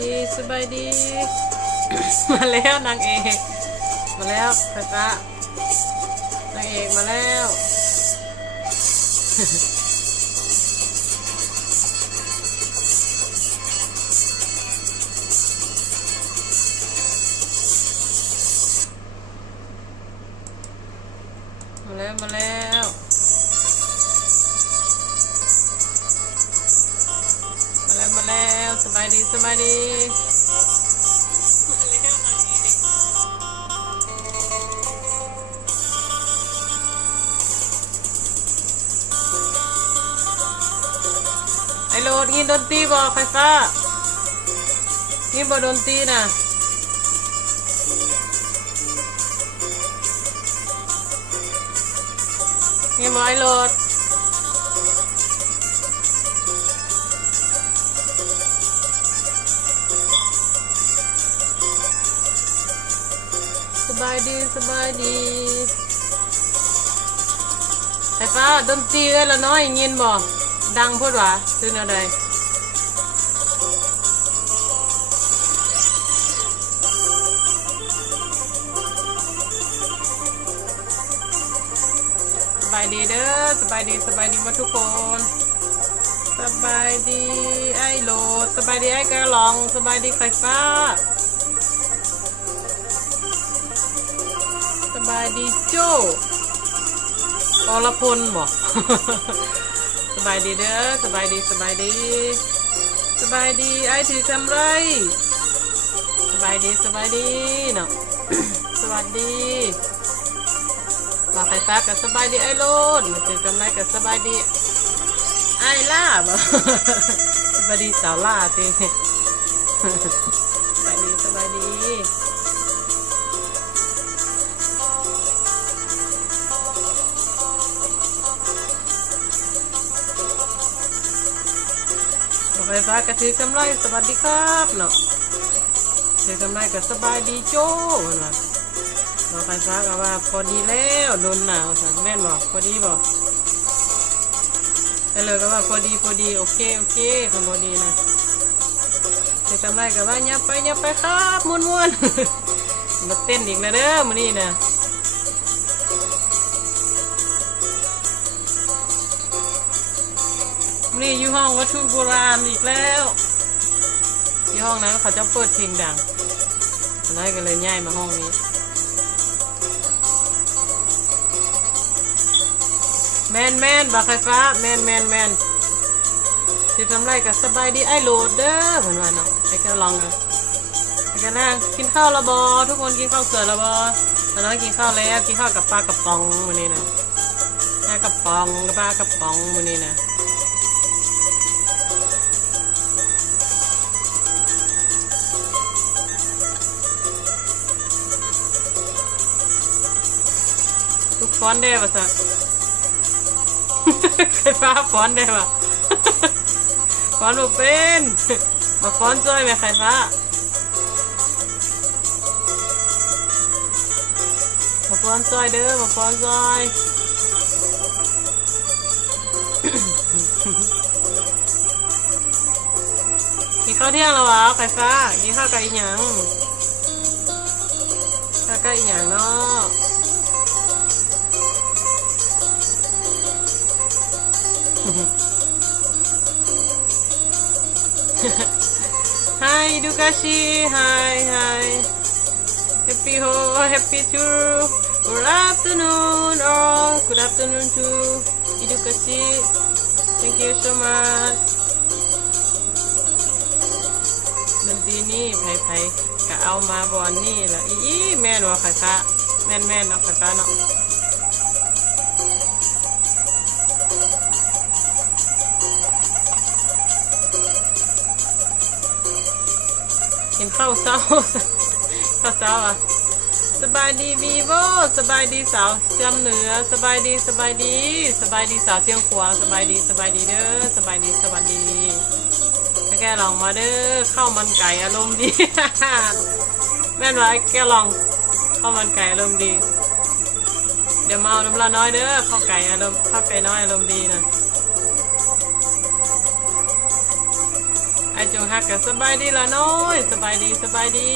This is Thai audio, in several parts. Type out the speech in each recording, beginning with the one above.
ดีสบายดี มาแล้วนางเอกมาแล้วไฟฟ้านางเอกมาแล้ว บอไฟฟ้างี้บอดนตรีนะงี้บอไอ้โหลดสบายดีสบายดีไอ้ฟ้าดนตรีเอ้ยละน้อยเงินบ่ดังพูดว่าซื้อแนวใบายดีสบายดีมาทุกคนสบายดีไอ้โหลดสบายดีไอ้กระลองสบายดีไฟฟ้าสบายดีโจ้อรพลบอกสบายดีเด้อสบายดีสบายดี สบายดีไอ้ถือทำไร สบายดีสบายดีเนาะสวัสดี มาไฟฟ้ากับสบายดีไอ้โลดมาถือกำไรกับสบายดีไอ้ล่าบ่สบายดีสาวล่าสิสบายดีสบายดีรถไฟฟ้ากระถือกำไรสวัสดีครับเนาะถือกำไรก็สบายดีโจ้เนาร ถไฟฟ้าก็ว่าพอดีแล้วโดนหนาวสันแม่นบอกพอดีบอกไอ้เลยก็ว่าพอดีพอดีโอเคโอเคคำพอดีนะถือกำไรก็ว่ายับไปยับไปครับม้วนม้วนมาเต้นอีกแล้วเด้อมื้อนี้นะนี่อยู่ห้องวัตถุโบราณอีกแล้วที่ห้องนั้นเขาจะเปิดเพลงดังอนนั้นก็เลยย้ายมาห้องนี้ มนแมนบักไฟฟ้าแมนแมนแมนจะทำไรกับสบายดีไอ้โหลดเด้อเหมือนว่าเนาะไอ้ก็ลองกันไอ้ก็นั่งกินข้าวและบอ ทุกคนกินข้าวเสือและบอตอนนั้นกินข้าวแล้วกินข้าวกับปลากระป๋องวันนี้นะปลากระป๋องกับปลากระป๋องวันนี้นะทุกฟอนได้ป่ะสักไฟฟ้าฟ้อนได้ปะฟอนบ่เป็นมาฟ้อนช่วยไหมไฟฟ้ามาฟ้อนช่วยเด้อมาฟ้อนช่วยกินข้าวเที่ยงแล้ววะไฟฟ้ากินข้าวไกับอีหยังข้าวไกับอีหยังเนาะ Hi Dukashi, hi, hi. Happy ho, happy to good afternoon or good afternoon to Idukashi. Thank you so much. ดนตรีนี่ไผ่ไผ่ๆก็เอามาบอนนี่แหละอีอีแม่นว่าไข่ฟ้าแม่นแม่นเนาะไข่ฟ้าเนาะ เห็นข้าวเช้าข้าวเช้าอะสบายดีวีโวสบายดีสาวเชียงเหนือ สบายดีสบายดี สบายดีสาวเชียงขวางสบายดีสบายดีเด้อสบายดีสวัสดีแกลองมาเด้อข้าวมันไก่อารมณ์ดีแม่นว่าแกลองข้าวมันไก่อารมณ์ดี เดี๋ยวมาเอาน้ำละน้อยเด้อข้าวไก่อารมณ์ข้าวไก่น้อยอารมณ์ดีนะ ไอจงฮักกับสบายดีละน้อยสบายดีสบายดี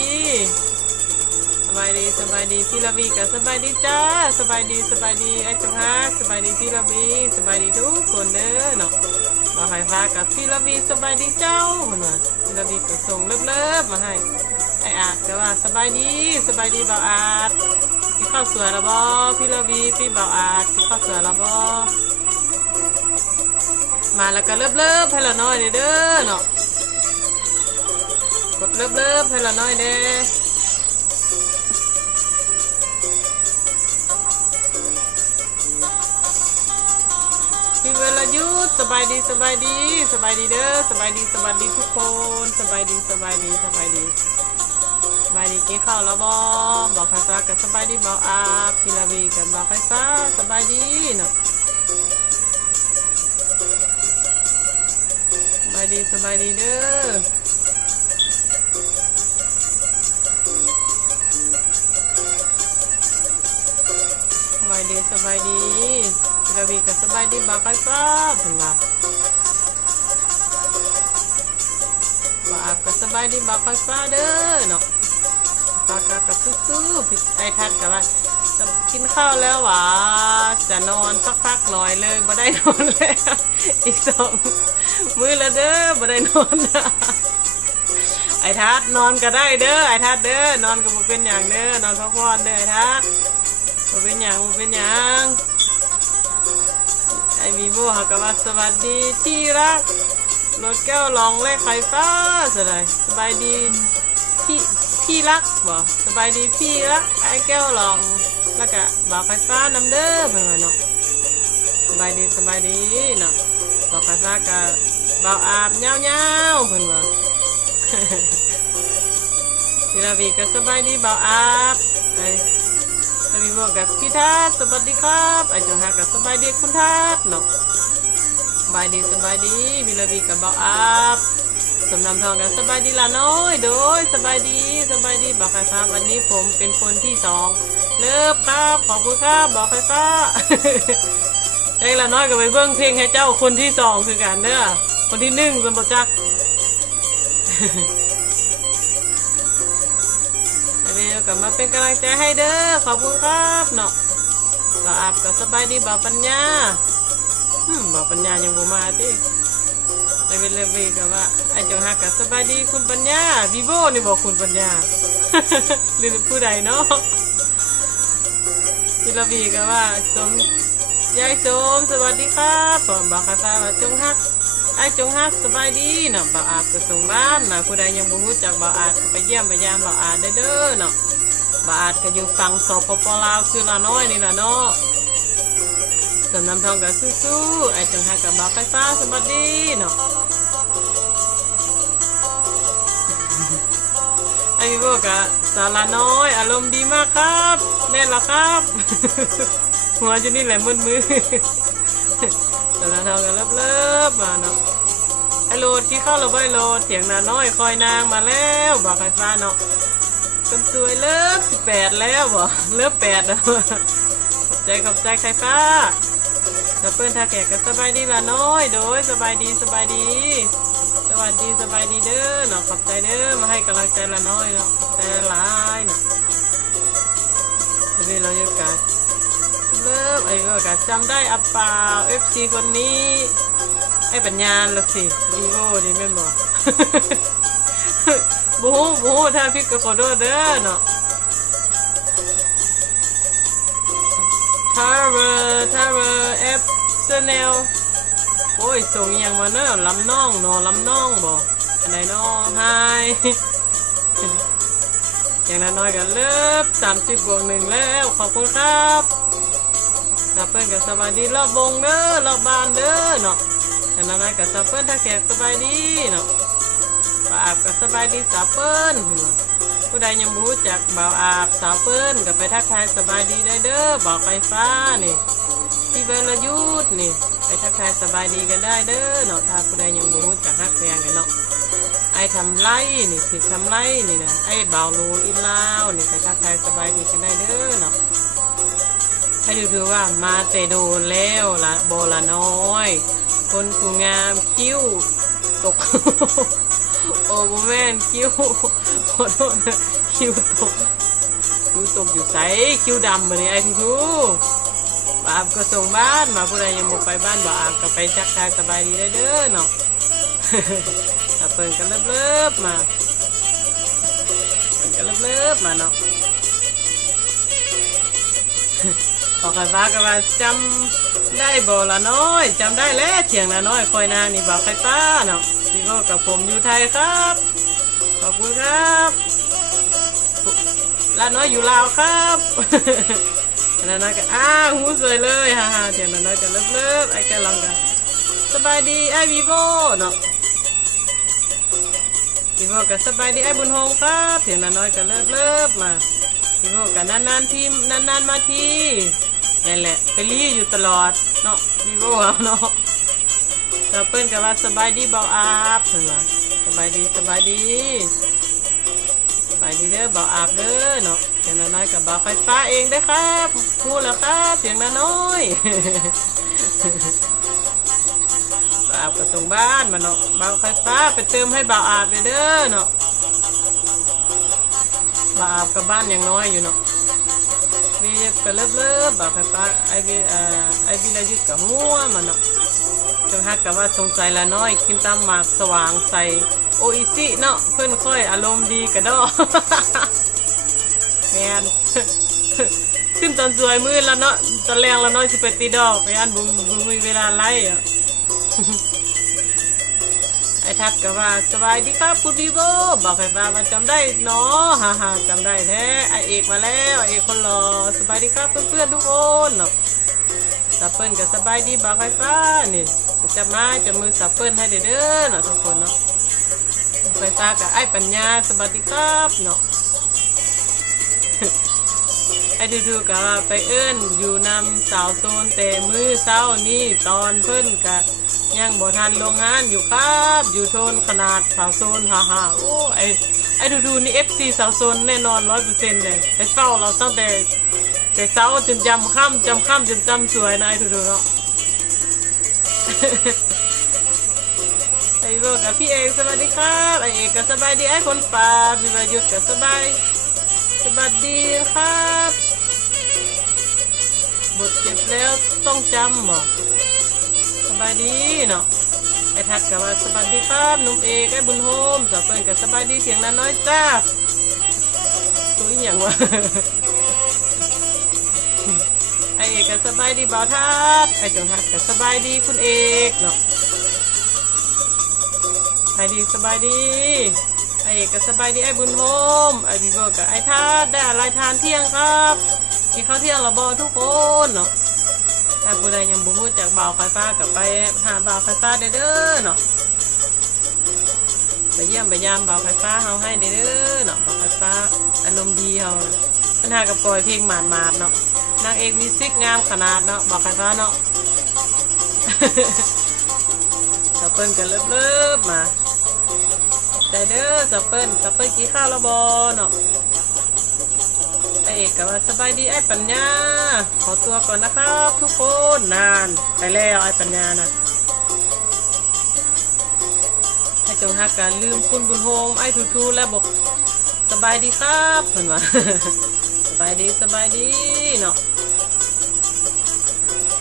สบายดีสบายดีพี่ละวีกับสบายดีจ้าสบายดีสบายดีไอจงฮักสบายดีพี่ละวีสบายดีทุกคนเด้อเนาะมาไฟฟ้ากับพี่ละวีสบายดีเจ้าเนว่าพี่ละวีก็ส่งเลิฟๆมาให้ไออาจก็ว่าสบายดีสบายดีบ่าวอาจพี่ข้าวสวยละบ่พี่ละวีพี่บ่าวอาจพี่ข้าวสวยละบ่มาแล้วก็เลิบเลิบๆให้ละน้อยเด้อเนาะ เลิบเลิบให้ละน้อยเด้อพี่เวลายุดสบายดีสบายดี สบายดีเด้อสบายดีสบายดีทุกคน สบายดีสบายดีสบายดีสบายดีกินข้าวแล้วบ่บอกไฟฟ้ากับสบายดีบอกอาพี่ลาวีกับบอกไฟฟ้าสบายดีเนาะสบายดีสบายดีเด้อ ดีสบายดีกระบีกับสบายดีบาไปฟ้าเพิ่นว่าบากับสบายดีบาไปฟ้าเด้อเนาะปากากับสู้ๆพี่ไอทัดกับว่ากินข้าวแล้วหวาจะนอนสักพักหน่อยเลยบ่ได้นอนแล้วอีกสองมือละเด้อบ่ได้นอนนะไอ้ทัดนอนก็ได้เด้อไอ้ทัดเด้อนอนก็บ่เป็นหยังเด้อนอนพักผ่อนเด้อไอ้ทัด บ่เป็นหยังบ่เป็นหยังไอ้มีโบเขาก็ว่าสวัสดีที่รักรถแก้วลองเลขไข่ฟ้าสบายสบายดีพี่พี่รักบ่สบายดีพี่รักไอ้แก้วลองแล้วก็บอกไข่ฟ้าน้ำเด้อเพิ่นเนาะสบายดีสบายดีเนาะบอกกันว่ากับเบาอาบเงาเงาเพิ่นว่าทีละวีก็สบายดีเบาอาบไอ้ ทวีบอกกับพี่ทัศสวัสดีครับไอ้จงหากับสบายดีคุณทัศเนาะสบายดีสบายดีพี่ละวีกับเบาอาบสมนำทองกับสบายดีละน้อยโดยสบายดีสบายดีบอกใครครับวันนี้ผมเป็นคนที่สองเลิฟครับขอบคุณครับบอกใครครับเอ้ยละน้อยก็ไปเบิ้งเพลงให้เจ้าคนที่สองคือกันเด้อคนที่หนึ่งสมบูรจัก เป็นกำลังใจให้เด้อขอบคุณครับเนาะบ่าวอาบก็สบายดีบ่าวปัญญาฮึมบ่าวปัญญายังบ่มาติไอเบลเลเบลก็ว่าไอจงฮักก็สบายดีคุณปัญญาวีโวนี่บอกคุณปัญญาหรือผู้ใดเนาะพี่ระบีก็ว่าสมยายโสมสวัสดีครับผมบอกคาซาว่าจงฮักไอ้จงฮักสบายดีเนาะบ่าวอาจก็ส่งบ้านนะผู้ใดยังบ่รู้จักบ่าวอาจก็ไปเยี่ยมไปยามบ่าวอาจได้เด้อเนาะ บาวอาจก็อยู่ฝั่งสปปลาวคือละน้อยนี่ล่ะเนาะสำนำทองก็สู้ๆไอ้จงฮักกับบาไฟฟ้าสวัสดีเนาะไอ้พี่โบกะสาระน้อย อารมณ์ดีมากครับ แม่ละครับ หัวจะนี่แหละมืดมือแต่ละเท่ากันเลิบๆมาเนาะไอโหลดที่เข้าเราไปโหลดเสียงนาน้อยคอยนางมาแล้วบอกไฟฟ้าเนาะ คนสวยเลิฟสิบแปดแล้วบ่เลิฟแปดขอบใจขอบใจไฟฟ้าจะเปิ้นทาแกกันสบายดีละน้อย โดยสบายดีสบายดี สวัสดีสบายดีเด้อเนาะขอบใจเด้อมาให้กำลังใจละน้อยเนาะขอบใจหลายเนาะวันนี้เราอยู่กันเลิฟไอ้ก็กะจำได้อัปเปล่าเอฟซีคนนี้ไอ้ปัญญาละสิวีโอนี่แม่บอก บูฮูบูฮูถ้าพี่ก็ขอโทษเด้อเนาะทาร์เวอร์ทาร์เวอร์เอฟเซเนลโอ้ยส่งอหยังมาเนอะลำน้องเนอลำน้องบอกอันไหนเนอไฮอย่างน้อยกันเลิฟสามสิบบวกหนึ่งแล้ว ขอบคุณครับสับเปิ้ลกับสบายดีรอบบงเด้อรอบบานเด้อเนาะแต่นานกับสับเปิ้ลถ้าแขกสบายดีเนาะ กับสบายดีสาวเปิ้ลผู้ใดยังบรู้จักเบาอาบสาวเปิ้ลกับไปทักทายสบายดีได้เด้อบอกไฟฟ้านี่พี่เบลยุทธนี่ไปทักทายสบายดีกันได้เด้อเนาะถ้าผู้ใดยังบรู้จักฮักแพงกันเนาะไอ้ทำไรนี่สิทำไรนี่นะไอ้บ่าลูอินลาวนี่ไปทักทายสบายดีกันได้เด้อเนาะให้ดูถือว่ามาแต่โดนแล้วละโบละน้อย คนผู้งามคิ้วตก โอ้โหแม่นคิ้วขอโทษคิ้วตกคิ้วตกอยู่ใสคิ้วดำมาเลยไอ้ทุทูบาบก็ส่งบ้านมาผู้ใดยังบ่ไปบ้านบ่อาบก็ไปจักทายสบายดีได้เด้อเนาะถ้าเปิดกันเลิบๆมาเปิดกันเลิบๆมาเนาะพอกันฟ้ากันว่าจำได้บ่ละน้อยจำได้แล้วเถียงละน้อยคอยนางนี่บอกใครป้าเนาะ พี่โมกับผมอยู่ไทยครับ ขอบคุณครับละน้อยอยู่ลาวครับละน้อยก็อ้าหูสวยเลยฮ่าฮ่าเถียงละน้อยก็เลิฟเลิฟไอ้แกลองกันสบายดีไอ้วีโวเนาะวีโวก็สบายดีไอ้บุญโฮมครับเถียงละน้อยก็เลิฟเลิฟมาพี่โมกันนานๆทีนานๆมาทีนั่นแหละไปรีอยู่ตลอดเนาะพี่โมเอาเนาะ เราเปิ้นกันว่าสบายดีเบาอาบเห็นว่าสบายดีสบายดีสบายดีเด้อเบาอาบเด้อเนาะเสียงน้อยกับเบาไฟฟ้าเองได้ครับพูดแล้วครับเสียงน้อยเบาอาบก็ส่งบ้านมาเนาะเบาไฟฟ้าไปเติมให้เบาอาบเด้อเนาะเบาอาบกับบ้านยังน้อยอยู่เนาะวีก็เลิบเลิบๆบาไฟฟ้าไอวีเอ่อไอวีละยึดกับหัวมันเนาะ จงฮักกับว่าสงสัยละน้อย กินตามหมากสว่างใส่โออิซิเนาะเพื่อนค่อยอารมณ์ดีกระดอแมนขึ้นตอนสวยมืดแล้วเนาะตอนแรงแล้วเนาะสิไปตีดอกไปอันบุ้งบุ้งมีเวลาไล่อะไอ้ทัดก็ว่าสบายดีครับคุณดีโบบอกไฟฟ้ามาจำได้เนาะฮ่าฮ่าจำได้แท้ไอเอกมาแล้วไอเอกคนรอสบายดีครับเพื่อนๆทุกคนเนาะสับเปิ้ลก็สบายดีบอกไฟฟ้านี่ จะมาจะมือสับเปิ้ลให้เด้อเนาะทุกคนเนาะไฟฟ้ากับไอ้ปัญญาสบายดีครับเนาะไอ้ดูๆก็ไปเอิ้นอยู่นำสาวโซนแต่มือเศร้านี่ตอนเพิ่นกะยังบ่ทันลงงานอยู่ครับ อยู่โซนขนาดสาวโซนฮ่าฮ่าโอ้ไอ้ไอ้ดูๆนี่ FC สาวโซนแน่นอนร้อยเปอร์เซ็นต์เลยไปเฝ้าเราตั้งแต่แต่เช้าจนจำค่ำจำค่ำจนจำสวยนะไอ้ดูๆเนาะ ไอ้เบิร์กับพี่เอกสวัสดีครับไอเอกก็สบายดีไอ้คนป่าพี่วายุทธก็สบายสวัสดีครับบทเจ็บแล้วต้องจำบอกสบายดีเนาะไอ้ทัดกับว่าสบายดีครับนุ่มเอกไอ้บุญโฮมสาวเปิ้ลกับสบายดีเสียงน้อยจ้าตัวอหย่างวะ อกก็สบายดีบ่าวทัดไอจงทัดก็สบายดีคุณเอกเนาะสบายดีสบายดีไอเอกก็สบายดีไอบุญโฮมไอบีเบอร์กับไอทัดได้อะไรทานเที่ยงครับกินข้าวเที่ยงระบอทุกคนเนาะถ้าผู้ใดยังบุพูดจากบ่าวไฟฟ้ากับไปหาบ่าวไฟฟ้าเด้อเด้อเนาะไปเยี่ยมไปยามบ่าวไฟฟ้าเฮาให้เด้อเนาะบ่าวไฟฟ้าอารมณ์ดีเฮาปัญหากับปล่อยเพลงหมานมาดๆเนาะ นางเอกมีซิกงามขนาดเนาะบ่าวไฟฟ้าเนาะสเปิ้ลกันเลิบๆมาแต่เด้อสเปิ้ลสเปิ้ลกินข้าวและบอเนาะไอเอกก็ว่าสบายดีไอ้ปัญญา ขอตัวก่อนนะครับทุกคนนานไปแล้วไอ้ปัญญานะให้จงฮักกันลืมคุณบุญโฮมไอ้ทูทูและบอกสบายดีครับเพิ่นว่า บายดีสบายดีเนาะ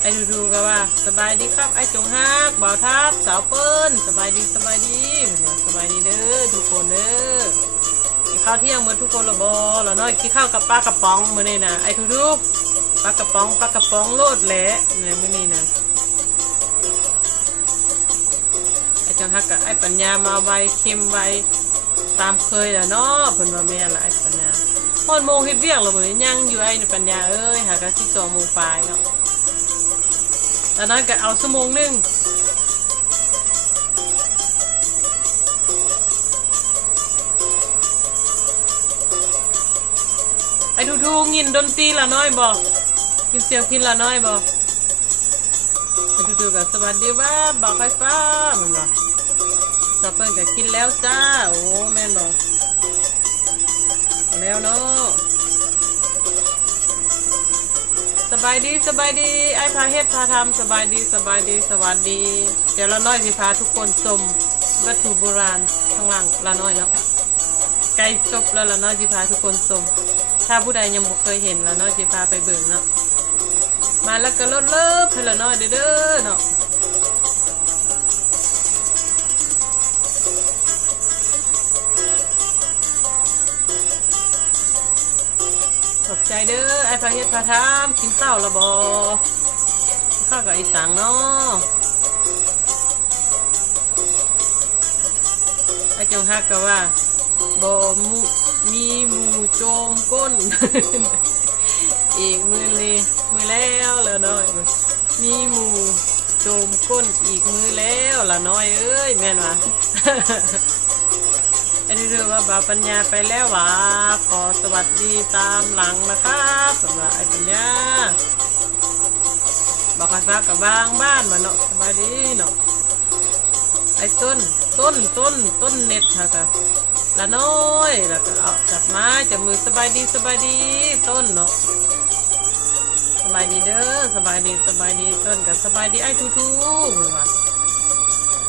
ไอ้ดูๆก็ว่าสบายดีครับไอ้จงฮักบ่าวทับสาวเปิ้ลสบายดีสบายดีสบายดีเด้อทุกคนเด้อกินข้าวเที่ยงเมื้อทุกคนละบ่ละน้อยกินข้าวกับปลากระป๋องมื้อนี้นะไอ้ทุกๆปลากระป๋องปลากระป๋องโลดแหละในมื้อนี้นะไอ้จงฮักกับไอ้ปัญญามาไวเค็มไวตามเคยแหละเนาะเพิ่นว่าแม่ละไอ้ ปัญญาพอดโมงเฮ็ดเวียกแล้วมื้อนี้ยังอยู่ไอ้ปัญญาเอ้ยหากะ12โมงปลายเนาะตอนนั้นก็เอาชั่วโมงหนึ่งไอ้ดูดูงินดนตรีละน้อยบอกกินเสียงพินละน้อยบอกไอ้ดูดูกับสวัสดีว่าบอกไฟฟ้ามือนบอกสเปิ้ลก็กินแล้วจ้า โอ้แม่นบอก แล้วเนาะสบายดีสบายดีไอ้พาเฮ็ดพาทำสบายดีสบายดีสวัสดี เดี๋ยวเราน้อยสิพาทุกคนชมวัตถุโบราณข้างล่างละน้อยเนาะใกล้จบแล้วละน้อยจิพาทุกคนชมถ้าผู้ใดยังบ่เคยเห็นละน้อยจิพาไปเบิ่งเนาะมาแล้วก็ลดเลิฟให้ละน้อยเด้อเนาะ พระเฮ็ดพระทามกินข้าวละบ่กินข้าวกับไอ้สังเนาะไอ้จงฮักก็ว่าบ่มูมีหมูโจมก้น อีกมือเลยมือแล้วละน้อย มีหมูโจมก้นอีกมือแล้วละน้อยเอ้ยแม่นวะ ไอ้เรียกว่าบาปัญญาไปแล้วหวะขอสวัสดีตามหลังนะครับสำหรับไอ้ปัญญาบอกให้ฟักกับบางบ้านมาเนาะสบายดีเนาะไอ้ต้นต้นต้นต้นเน็ตค่ะก็ละน้อยแล้วก็เอาจับไม้จับมือสบายดีสบายดีต้นเนาะสบายดีเด้อสบายดีสบายดีต้นก็สบายดีไอ้ทูทูเหมือนว่า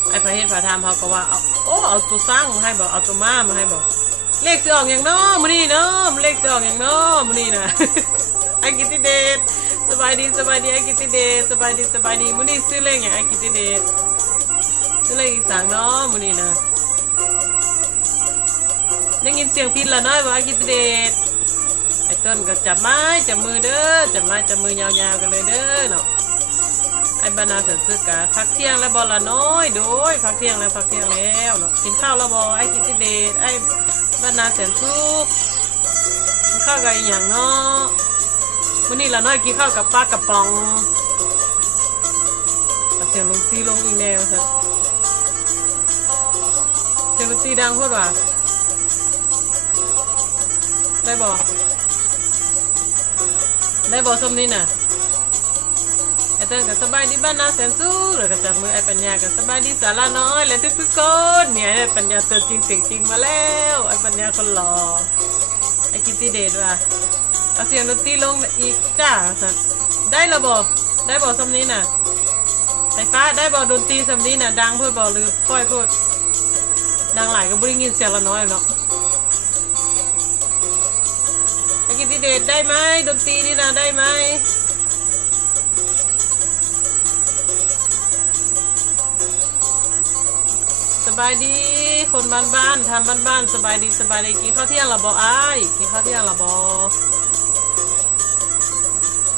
ไอ้พระเฮ็ดพระธรรมเขาก็ว่าเอา โอ้เอาตัวสร้างมาให้บอกเอาตัวมามาให้บอกเลขสิออกอย่างน้อมื้อนี้เนาะเลขสิออกอย่างน้อมื้อนี้นะไอ้กิติเดชสบายดีสบายดีไอ้กิติเดชสบายดีสบายดีมื้อนี้ซื้อเลขอย่างไอ้กิติเดชก็เลยอีสั่งเนาะมือนี้นะได้ยินเสียงพินละน้อยว่ากิติเดชไอ้ต้นก็จับไม้จับมือเด้อจับไม้จับมือยาวๆกันเลยเด้อเนาะ ไอ้บรรณาเสริมสึกกะพักเที่ยงแล้วบอละน้อยโดยพักเที่ยงแล้วพักเที่ยงแล้วเนาะกินข้าวแล้วบอไอ้กิตเดชไอ้บรรณาเสริมสุกกินข้าวกับอีหยังเนาะมื้อนี้ละน้อยกินข้าวกับปลากระป๋องเสียงลงตีลงอีกแนวซะเสียงดนตรีดังพูดว่าได้บอกได้บอกสมนี้น่ะ เต้นก็สบายดีบ้านนาแสนสู้แล้วก็จับมือไอ้ปัญญาก็สบายดีสาระน้อยและทุกๆคนเนี่ยไอ้ปัญญาตัวจริงเสียงจริงมาแล้วไอ้ปัญญาคนหล่อไอ้กิตติเดชว่ะเอาเสียงดนตรีลงอีกจ้าสัตได้ระบอได้บอกสมนี้น่ะไฟฟ้าได้บอกดนตรีสมนี้น่ะดังเพื่อบอกหรือปล่อยพูดดังหลายก็ไม่ได้ยินเสียงละน้อยเนาะไอ้กิติเดชได้ไหมดนตรีนี่นะได้ไหม บายดี คนบ้านบ้านๆทำบ้านบ้านๆสบายดีสบายดีกินข้าวเที่ยงละบออ้ายกินข้าวเที่ยงละบอ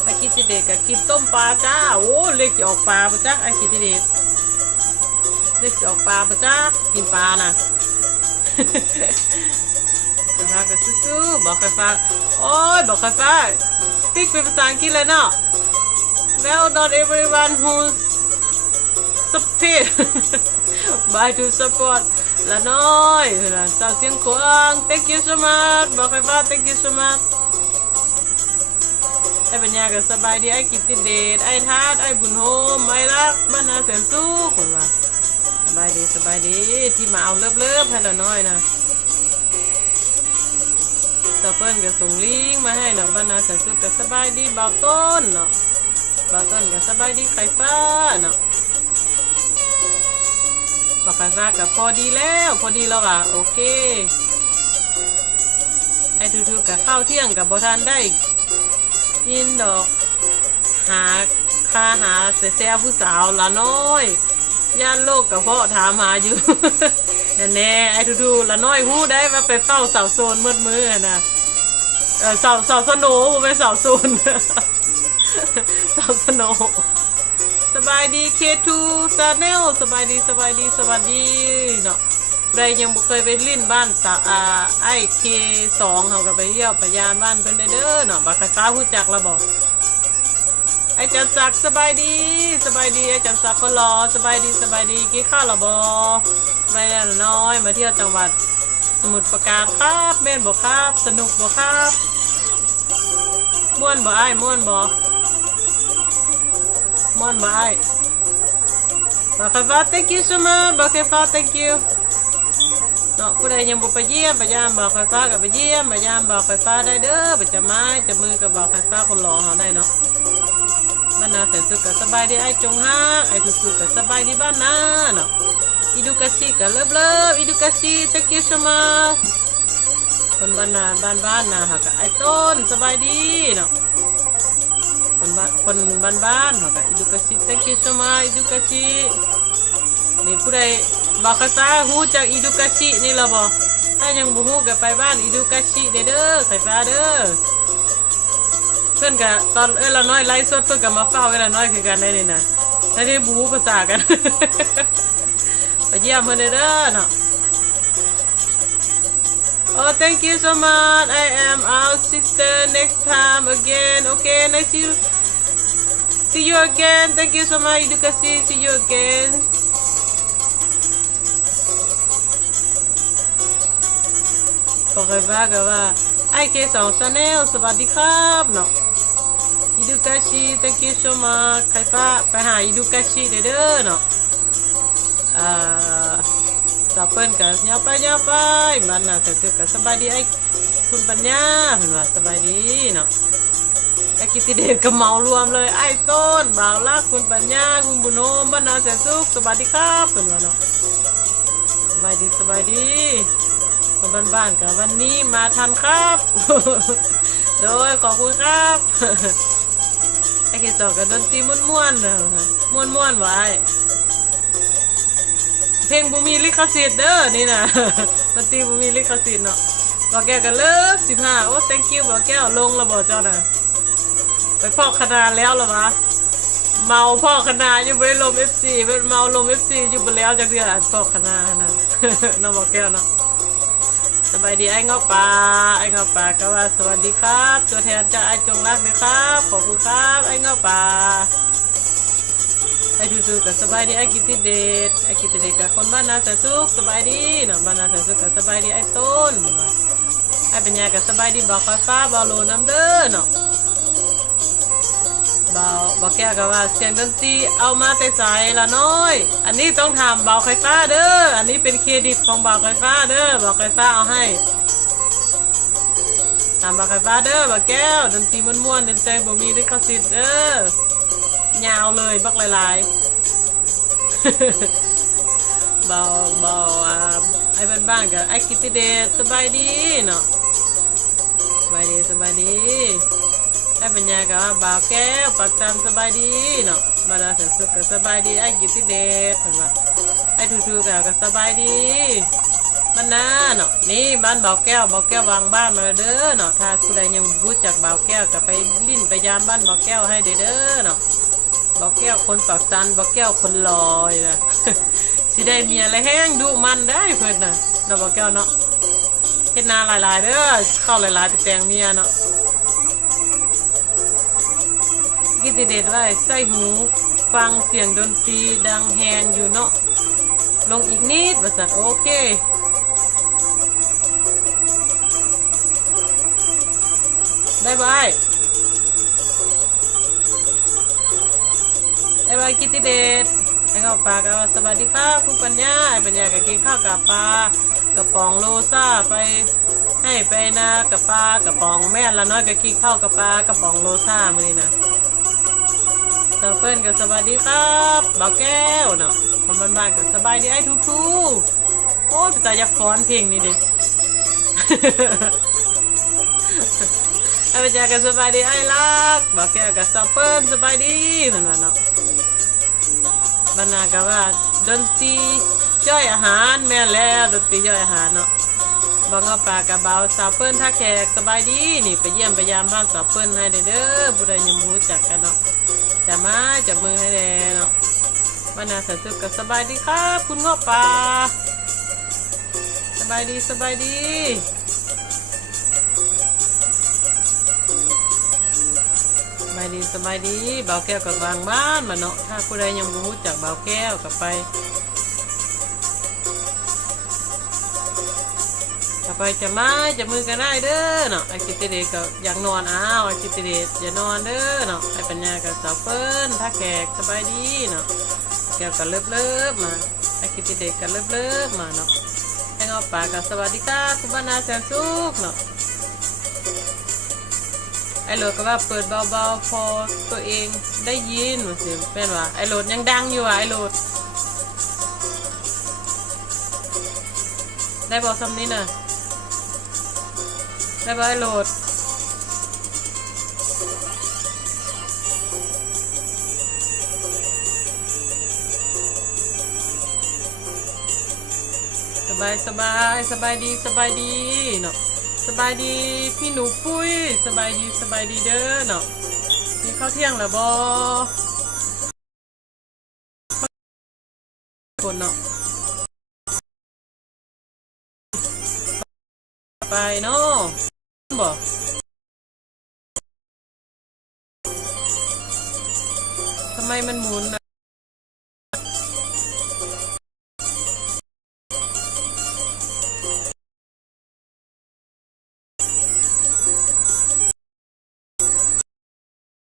ไอ้กิติเดชกับกินต้มปลาจ้าโอ้เล็กจะออกปลาปะจ๊ะไอ้กิติเดชเล็กจะออกปลาปะจ๊ะกินปลาน่ะกระฟ้าก็สู้บอกไฟฟ้าโอ้ยบอกไฟฟ้าสปีกเป็นภาษาอังกฤษเลยเนาะ Well not everyone who who support by to support ละน้อยละสาวเสียงขวาง thank you so much บอกไฟฟ้า thank you so much ไอ้ปัญญาก็สบายดีไอ้กิตติเดชไอ้ทัดไอ้บุญโฮมไอ้รักบ้านนาแสนสู้คนว่าสบายดีสบายดีที่มาเอาเลิฟเลิฟให้เราน้อยนะตาเปิ้ลก็ส่งลิงก์มาให้เนาะบ้านนาแสนสุขก็สบายดีบ่าวต้นเนาะบ่าวต้นก็สบายดีไข่ฟ้าเนาะ บอกไข่ฟ้าก็พอดีแล้วพอดีแล้วอะโอเคไอ้ทูๆกับข้าวเที่ยงกับบทานได้ ยินดอกหาค่าหาเสียแซ่ผู้สาวละน้อยย่านโลกกับพ่อถามหาอยู่แน่ๆไอ้ทูๆละน้อยหู้ได้มาไปเฝ้าสาวโซนมืดมือนะเออสาเสาวสโนว์บ่ไปสาวโซนสาวสโนว์ สบายดีเคทูซาแนลสบายดีสบายดีสวัสดีเนาะใครยังบ่เคยไปลิ้นบ้านสาอาไอเคสองเขาก็ไปเยี่ยมปยามบ้านเพิ่นเด้อเนาะบักกะฟ้าหู้จักแล้วบอกไอจันศักสบายดีสบายดีไอจันศักก็รอสบายดีสบายดีกินข้าวรอบอไปแล้วน้อยมาเที่ยวจังหวัดสมุทรปราการครับแม่นบอกครับ สนุกบอกครับ ม่วนบ่ไอ้ม่วนบ่ ม่วนบ่ไอ้ายบอกครับว่า thank you so much บอกครับว่า thank you เนาะผู้ใดยังบ่ไปเยี่ยมไปยามบอกไฟฟ้ากับไปเยี่ยมไปยามบอกไฟฟ้าได้เด้อไปจับไม้จับมือกับบอกไฟฟ้าคนหล่อเขาได้เนาะบ้านนาแสนสุขก็สบายดีไอ้จงฮักไอ้ทุกๆก็สบายดีบ้านนาเนาะอิดูกาชิกับเลิฟเลิฟอิดูกาชิ thank you semua คนบ้านนาบ้านบ้านนาหากไอ้ต้นสบายดีเนาะ คนบ้านคนบ้านบ้านหากอิดูกาชิ thank you so much อิดูกาชินี่ผู้ใดบอกภาษาฮู้จากอิดูกาชินี่เราบอกถ้ายังบ่ฮู้ก็ไปบ้านอิดูกาชิเด้อเด้อไข่ฟ้าเด้อเพื่อนกะตอนเอ้ยเราน้อยไลฟ์สดเพื่อนกะมาเฝ้าเวลาน้อยคือกันได้นี่นะได้ได้บูภาษากันไปเยี่ยมเพื่อนเด้อเนาะ Oh, thank you so much. I am our sister next time again. Okay, nice to see you again. Thank you so much, Edukasi. See you again. บอกเลยว่ากันว่าไอเคสองชาแนลสวัสดีครับเนาะอิดูกาชิ thank you so much ใครป้าไปหาอิดูกาชิเด้อเด้ กิติเดชกับเมารวมเลย ไอ้ต้นบ่าวรักคุณปัญญาคุณบุญโนมบ้านนาแสนสุขสวัสดีครับเห็นว่าเนาะสบายดีสบายดีคนบ้านๆกับวันนี้มาทันครับ โดยขอบคุณครับไอ้เกสอกับดนตรีม่วนๆนะม่วนๆไว้เพลงบุมีลิขสิทธิ์เด้อนี่นะดนตรีบุมีลิขสิทธิ์เนาะบอกแก้วกันเลิฟสิบห้าโอ้ thank you บอกแก้วลงแล้วบอกเจ้าน่ะ ไปพ่อคณะแล้วหรอวะเมาพ่อคณะอยู่บนลมเอฟซีเป็นเมาลมเอฟซีอยู่บนแล้วจะเดือดพ่อคณะนะเนาะบอกแก้วเนาะสบายดีไอ้เงาป่าไอ้เงาป่าก็ว่าสวัสดีครับ ตัวแทนจากไอ้จงรักนะครับขอบคุณครับไอ้เงาป่าไอ้ดูๆกับสบายดีไอ้กิติเดชไอ้กิติเดชกับคนบ้านนาแสนสุขสบายดีเนาะบ้านนาแสนสุขกับสบายดีไอ้ต้นไอ้ปัญญากับสบายดีบอกไฟฟ้าบอลโลน้ำเด้อเนาะ บอกแก้วกับว่าเสียงดนตรีเอามาแต่ใส่ละน้อย อันนี้ต้องถามเบาไฟฟ้าเด้อ อันนี้เป็นเครดิตของเบาไฟฟ้าเด้อเบาไฟฟ้าเอาให้ถามเบาไฟฟ้าเด้อเบาแก้วดนตรีม่วนๆดนตรีบ่มีลิขสิทธิ์เด้อยาวเลยบักหลายๆเบาเบาอ่าไอ้บ้านๆกับไอ้กิตติเดชสบายดีเนาะสบายดีสบายดี ได้ปัญญากับบ่าวแก้วปักตามสบายดีเนาะบาดาแสนสุขกับสบายดีไอ้กิตติเดชเห็นปะไอ้ทูๆกับก็สบายดีบ้านนาเนาะนี่บ้านบ่าวแก้วบ่าวแก้ววางบ้านมาแล้วเด้อเนาะถ้าผู้ใดยังรู้จักบ่าวแก้วก็ไปลิ้นไปยามบ้านบ่าวแก้วให้เด้อเนาะบ่าวแก้วคนปักสันบ่าวแก้วคนลอยนะสิได้เมียอะไรแห้งดุมันได้เพื่อนนะเนาบ่าวแก้วเนาะเฮ็ดนาหลายๆเด้อเข้าหลายๆไปแต่งเมียเนาะ กิติเดชว่าใส่หู ฟังเสียงดนตรีดังแฮงอยู่เนาะลงอีกนิดว่าสัตว์โอเคได้บายได้บายกิติเดชให้ข้าวปลาก็สวัสดีค่ะคุณปัญญาไอปัญญาก็กินข้าวกับปลากระป๋องโลซ่าไปให้ไปนะกับปลากระป๋องแม่ละน้อยก็กินข้าวกับปลากระป๋องโลซ่ามื้อนี้นะ เซอร์เฟินกับสบายดีครับบ่าวแก้วเนาะคนบ้านๆกับสบายดีไอ้ทุกทูโอ้ยแต่อยากฟ้อนเพลงนี้ดิไอ้ปจากับสบายดีไอ้รักบ่าวแก้วกับเซอร์เฟินสบายดีเหมือนว่าเนาะบรรณากับว่าดนตรีย่อยอาหารแม่แล้วดนตรีย่อยอาหารเนาะบางเอาปากับเบาสาวเปิ้ลท่าแขกสบายดีนี่ไปเยี่ยมไปยามบ้านสาวเปิ้ลให้เด้อเด้อบุได้ยังรู้จักกันเนาะ จะมาจับมือให้แดเนาะมานาสันสุขกับสบายดีครับ คุณงอป่าสบายดีสบายดีสบายดีสบายดีเบาแก้วกับวางบ้านมาเนาะถ้าผู้ใดยังบ่รู้จากเบาแก้วกับไป ไปจะมาจับมือกันได้เด้อเนาะไอ้กิตติเดชก็อยากนอนอ้าวไอ้กิตติเดชอย่านอนเด้อเนาะไอ้ปัญญากับสาวเปิ้ลถ้าแขกสบายดีเนาะแก้วก็เลิบเลิบมาไอ้กิตติเดชก็เลิบเลิบมาเนาะให้เอาปากกับสวัสดีค่ะคุณบรรณาแสนสุขเนาะไอ้โหลดก็ว่าเปิดเบาๆพอตัวเองได้ยินว่าสิเป็นว่าไอ้โหลดยังดังอยู่อะไอ้โหลดได้บอกซ้ำนี้น่ะ ได้บอกให้โหลด สบายสบายสบายดีสบายดีเนาะสบายดีพี่หนูปุ้ยสบายดีสบายดีเด้อเนาะมีข้าวเที่ยงแล้วบอคนเนาะไปเนาะ